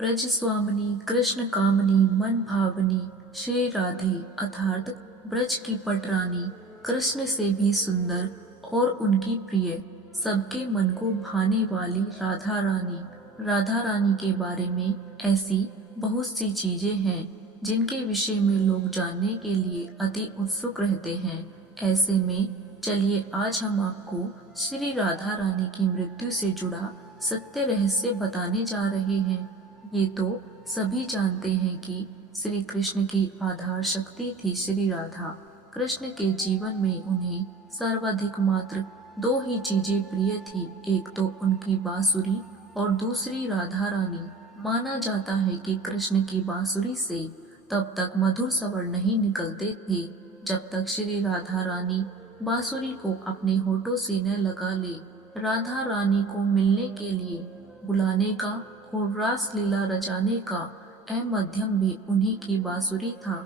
ब्रज स्वामिनी कृष्ण कामनी मन भावनी श्री राधे अर्थात ब्रज की पटरानी, कृष्ण से भी सुंदर और उनकी प्रिय, सबके मन को भाने वाली राधा रानी। राधा रानी के बारे में ऐसी बहुत सी चीजें हैं जिनके विषय में लोग जानने के लिए अति उत्सुक रहते हैं। ऐसे में चलिए आज हम आपको श्री राधा रानी की मृत्यु से जुड़ा सत्य रहस्य बताने जा रहे हैं। ये तो सभी जानते हैं कि श्री कृष्ण की आधार शक्ति थी श्री राधा। कृष्ण के जीवन में उन्हें सर्वाधिक मात्र दो ही चीजें प्रिय थी, एक तो उनकी बांसुरी और दूसरी राधा रानी। माना जाता है कि कृष्ण की बांसुरी से तब तक मधुर स्वर नहीं निकलते थे जब तक श्री राधा रानी बांसुरी को अपने होठों से न लगा ले। राधा रानी को मिलने के लिए बुलाने का और रास लीला रचाने का मध्यम भी उन्हीं की बांसुरी था।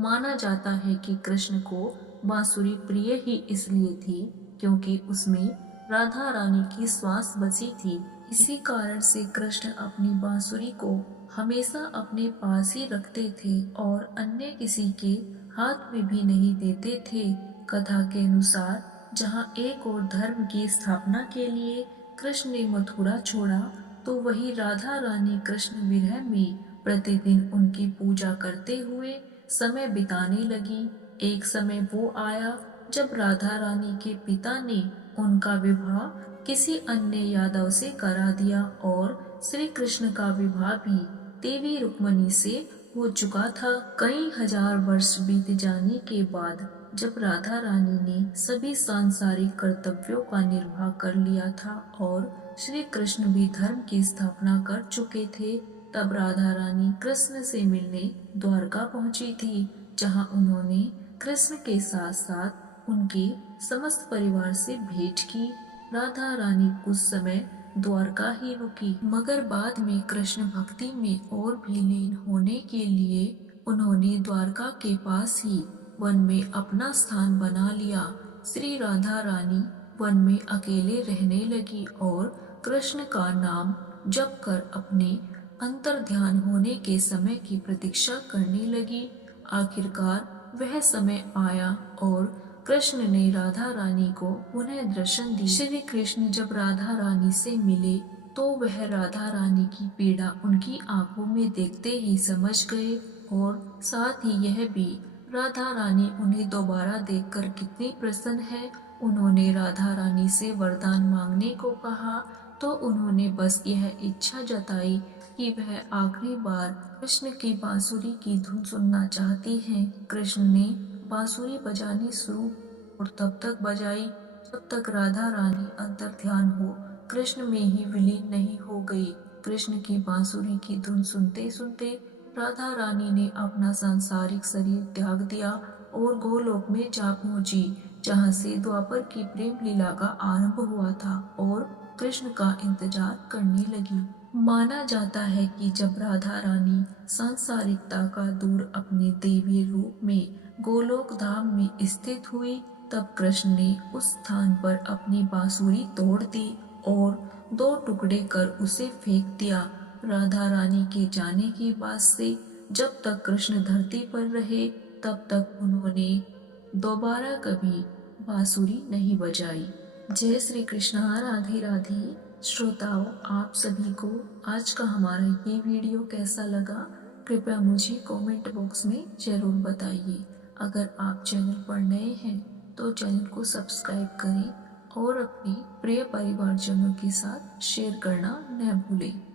माना जाता है कि कृष्ण को बांसुरी प्रिय ही इसलिए थी क्योंकि उसमें राधा रानी की श्वास बसी थी। इसी कारण से कृष्ण अपनी बांसुरी को हमेशा अपने पास ही रखते थे और अन्य किसी के हाथ में भी नहीं देते थे। कथा के अनुसार जहाँ एक और धर्म की स्थापना के लिए कृष्ण ने मथुरा छोड़ा, तो वही राधा रानी कृष्ण विरह में प्रतिदिन उनकी पूजा करते हुए समय बिताने लगी। एक समय वो आया जब राधा रानी के पिता ने उनका विवाह किसी अन्य यादव से करा दिया और श्री कृष्ण का विवाह भी देवी रुक्मणी से हो चुका था। कई हजार वर्ष बीत जाने के बाद जब राधा रानी ने सभी सांसारिक कर्तव्यों का निर्वाह कर लिया था और श्री कृष्ण भी धर्म की स्थापना कर चुके थे, तब राधा रानी कृष्ण से मिलने द्वारका पहुंची थी, जहां उन्होंने कृष्ण के साथ साथ उनके समस्त परिवार से भेंट की। राधा रानी कुछ समय द्वारका ही रुकी, मगर बाद में कृष्ण भक्ति में और भी लीन होने के लिए उन्होंने द्वारका के पास ही वन में अपना स्थान बना लिया। श्री राधा रानी वन में अकेले रहने लगी और कृष्ण का नाम जप कर अपने अंतर ध्यान होने के समय की प्रतीक्षा करने लगी। आखिरकार वह समय आया और कृष्ण ने राधा रानी को पुनः दर्शन दी। श्री कृष्ण जब राधा रानी से मिले तो वह राधा रानी की पीड़ा उनकी आंखों में देखते ही समझ गए और साथ ही यह भी राधा रानी उन्हें दोबारा देखकर कितनी प्रसन्न है। उन्होंने राधा रानी से वरदान मांगने को कहा तो उन्होंने बस यह इच्छा जताई कि वह आखिरी बार कृष्ण की बांसुरी की धुन सुनना चाहती हैं। कृष्ण ने बांसुरी बजानी शुरू और तब तक बजाई जब तक राधा रानी अंतर ध्यान हो कृष्ण में ही विलीन नहीं हो गई। कृष्ण की बांसुरी की धुन सुनते सुनते राधा रानी ने अपना सांसारिक शरीर त्याग दिया और गोलोक में जा पहुंची, जहां से द्वापर की प्रेम लीला का आरंभ हुआ था और कृष्ण का इंतजार करने लगी। माना जाता है कि जब राधा रानी सांसारिकता का दूर अपने देवी रूप में गोलोक धाम में स्थित हुई, तब कृष्ण ने उस स्थान पर अपनी बांसुरी तोड़ दी और दो टुकड़े कर उसे फेंक दिया। राधा रानी के जाने के बाद से जब तक कृष्ण धरती पर रहे तब तक उन्होंने दोबारा कभी बांसुरी नहीं बजाई। जय श्री कृष्ण, राधे राधे। श्रोताओं, आप सभी को आज का हमारा ये वीडियो कैसा लगा, कृपया मुझे कमेंट बॉक्स में जरूर बताइए। अगर आप चैनल पर नए हैं तो चैनल को सब्सक्राइब करें और अपने प्रिय परिवारजनों के साथ शेयर करना न भूलें।